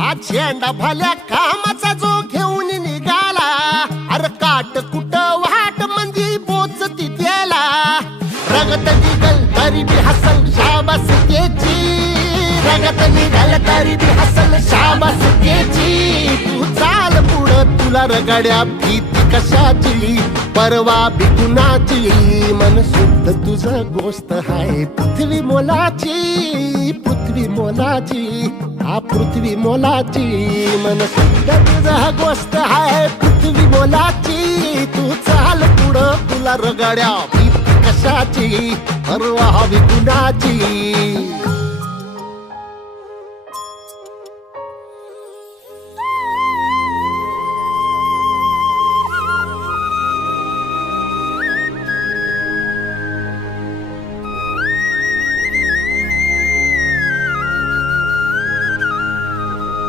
आज झेंडा भल्या कामाचा जो घेऊन निघाला, अरे काट कुट वाट म्हणजे पोचती त्याला. रगत निघल तरी बी हसल शाबास त्याची, रगत निघल तरी बी हसल शाबास त्याची. तू चाल पुढं तुला रगड्या भीती कशाची, परवा बी कुणाची. मन शुद्ध तुझं गोष्ट हाय पृथ्वी मोलाची, पृथ्वी मोलाची, हा पृथ्वी मोलाची. मन शुद्ध तुझं गोष्ट हाय पृथ्वी मोलाची. तू चाल पुढं तुला रगड्या भीती कशाची, परवा बी कुणाची.